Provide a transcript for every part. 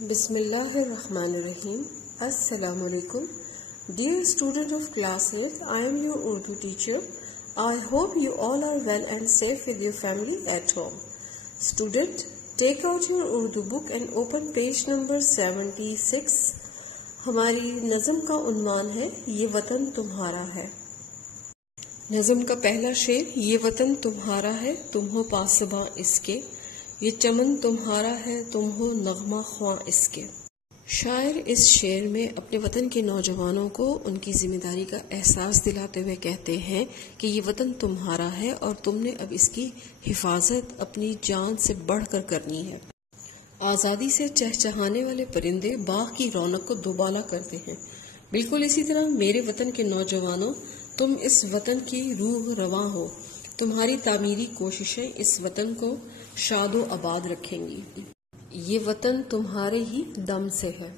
بسم اللہ الرحمن الرحیم. السلام علیکم. Dear student of class 8, I am your Urdu teacher. I hope you all are well and safe with your family at home. Student, take out your Urdu book and open page number 76. ہماری نظم کا عنوان ہے یہ وطن تمہارا ہے. نظم کا پہلا شعر یہ وطن تمہارا ہے تم ہو پاسباں اس کے، یہ چمن تمہارا ہے تم ہو نغمہ خواں اس کے. شاعر اس شعر میں اپنے وطن کے نوجوانوں کو ان کی ذمہ داری کا احساس دلاتے ہوئے کہتے ہیں کہ یہ وطن تمہارا ہے اور تم نے اب اس کی حفاظت اپنی جان سے بڑھ کر کرنی ہے. آزادی سے چہچہانے والے پرندے باغ کی رونق کو دوبالا کرتے ہیں. بالکل اسی طرح میرے وطن کے نوجوانوں، تم اس وطن کی روح رواں ہو. تمہاری تعمیری کوششیں اس وطن کو شاد و آباد رکھیں گی. یہ وطن تمہارے ہی دم سے ہے.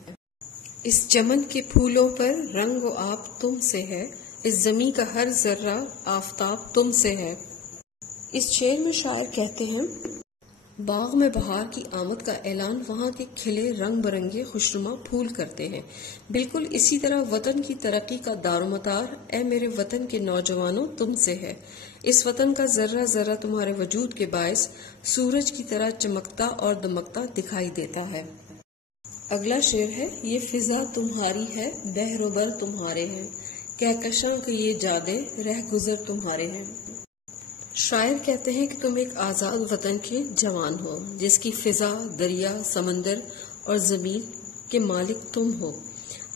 اس چمن کے پھولوں پر رنگ و آب تم سے ہے، اس زمیں کا ہر ذرہ آفتاب تم سے ہے. اس شعر میں شاعر کہتے ہیں باغ میں بہار کی آمد کا اعلان وہاں کے کھلے رنگ برنگے خوشنما پھول کرتے ہیں. بالکل اسی طرح وطن کی ترقی کا دارومدار اے میرے وطن کے نوجوانوں تم سے ہے. اس وطن کا ذرہ ذرہ تمہارے وجود کے باعث سورج کی طرح چمکتا اور دمکتا دکھائی دیتا ہے. اگلا شعر ہے یہ فضا تمہاری ہے بحر و بر تمہارے ہیں، کہکشاں کے یہ جادے رہ گزر تمہارے ہیں. شاعر کہتے ہیں کہ تم ایک آزاد وطن کے جوان ہو جس کی فضا، دریا، سمندر اور زمین کے مالک تم ہو.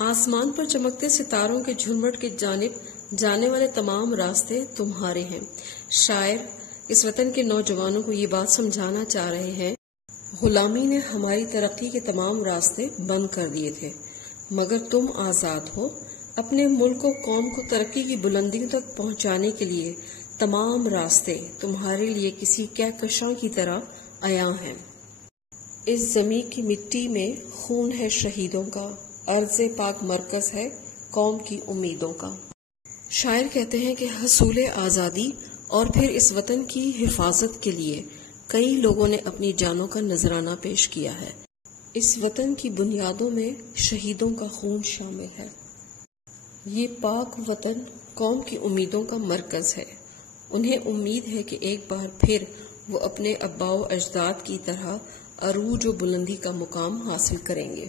آسمان پر چمکتے ستاروں کے جھرمٹ کی جانب جانے والے تمام راستے تمہارے ہیں. شاعر اس وطن کے نوجوانوں کو یہ بات سمجھانا چاہ رہے ہیں غلامی نے ہماری ترقی کے تمام راستے بند کر دیے تھے، مگر تم آزاد ہو. اپنے ملک و قوم کو ترقی کی بلندیوں تک پہنچانے کے لیے تمام راستے تمہارے لیے کسی کہکشاں کی طرح عیاں ہیں. اس زمین کی مٹی میں خون ہے شہیدوں کا، ارض پاک مرکز ہے قوم کی امیدوں کا. شاعر کہتے ہیں کہ حصول آزادی اور پھر اس وطن کی حفاظت کے لیے کئی لوگوں نے اپنی جانوں کا نذرانہ پیش کیا ہے. اس وطن کی بنیادوں میں شہیدوں کا خون شامل ہے. یہ پاک وطن قوم کی امیدوں کا مرکز ہے. انہیں امید ہے کہ ایک بار پھر وہ اپنے آباء و اجداد کی طرح عروج و بلندی کا مقام حاصل کریں گے.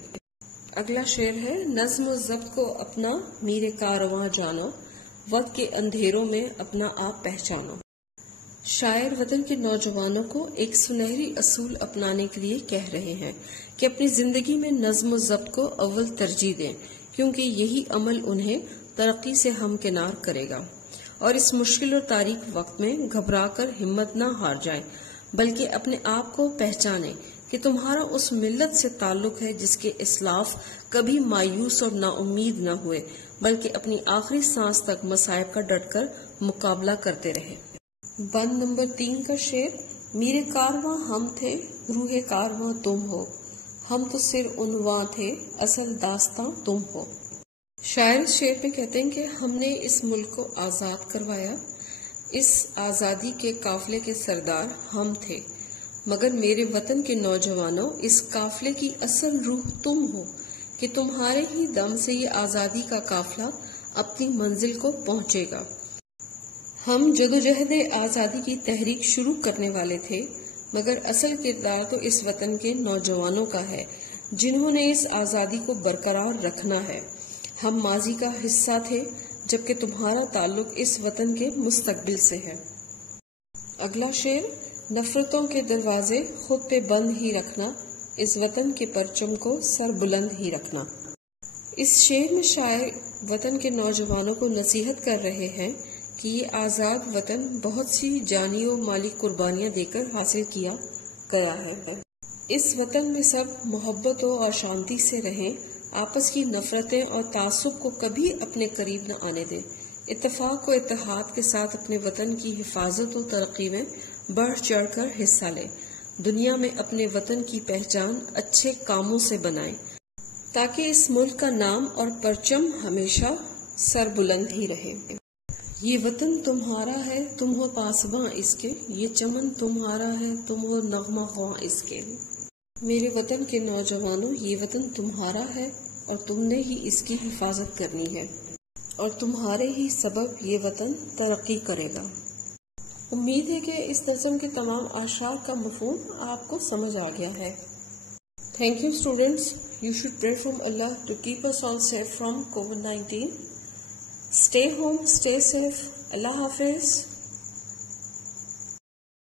اگلا شعر ہے نظم و ضبط کو اپنا میر کارواں جانو، وقت کے اندھیروں میں اپنا آپ پہچانو. شاعر وطن کے نوجوانوں کو ایک سنہری اصول اپنانے کے لیے کہہ رہے ہیں کہ اپنی زندگی میں نظم و ضبط کو اول ترجیح دیں، کیونکہ یہی عمل انہیں ترقی سے ہمکنار کرے گا. اور اس مشکل اور تاریک وقت میں گھبرا کر ہمت نہ ہار جائیں، بلکہ اپنے آپ کو پہچانیں کہ تمہارا اس ملت سے تعلق ہے جس کے اسلاف کبھی مایوس اور نا امید نہ ہوئے، بلکہ اپنی آخری سانس تک مصائب کا ڈٹ کر مقابلہ کرتے رہے. بند نمبر 3 کا شعر میرے کارواں ہم تھے روح کارواں تم ہو، ہم تو صرف عنواں تھے اصل داستاں تم ہو. شاعر اس شعر پہ کہتے ہیں کہ ہم نے اس ملک کو آزاد کروایا، اس آزادی کے قافلے کے سردار ہم تھے، مگر میرے وطن کے نوجوانوں اس قافلے کی اصل روح تم ہو کہ تمہارے ہی دم سے یہ آزادی کا قافلہ اپنی منزل کو پہنچے گا. ہم جدوجہد آزادی کی تحریک شروع کرنے والے تھے، مگر اصل کردار تو اس وطن کے نوجوانوں کا ہے جنہوں نے اس آزادی کو برقرار رکھنا ہے. ہم ماضی کا حصہ تھے جبکہ تمہارا تعلق اس وطن کے مستقبل سے ہے. اگلا شعر نفرتوں کے دروازے خود پہ بند ہی رکھنا، اس وطن کے پرچم کو سر بلند ہی رکھنا. اس شعر میں شاعر وطن کے نوجوانوں کو نصیحت کر رہے ہیں کہ یہ آزاد وطن بہت سی جانی و مالی قربانیاں دے کر حاصل کیا گیا ہے. اس وطن میں سب محبت اور شانتی سے رہیں، آپس کی نفرتیں اور تعصب کو کبھی اپنے قریب نہ آنے دیں. اتفاق و اتحاد کے ساتھ اپنے وطن کی حفاظت و ترقی میں بڑھ چڑھ کر حصہ لیں. دنیا میں اپنے وطن کی پہچان اچھے کاموں سے بنائیں تاکہ اس ملک کا نام اور پرچم ہمیشہ سر بلند ہی رہے. یہ وطن تمہارا ہے تم ہو پاسباں اس کے، یہ چمن تمہارا ہے تم ہو نغمہ خواں اس کے. میرے وطن کے نوجوانوں، یہ وطن تمہارا ہے اور تم نے ہی اس کی حفاظت کرنی ہے، اور تمہارے ہی سبب یہ وطن ترقی کرے گا۔ امید ہے کہ اس نظم کے تمام اشعار کا مفہوم آپ کو سمجھ آ گیا ہے۔ Thank you students. You should pray from Allah to keep us all safe from COVID-19. Stay home, stay safe. Allah Hafiz.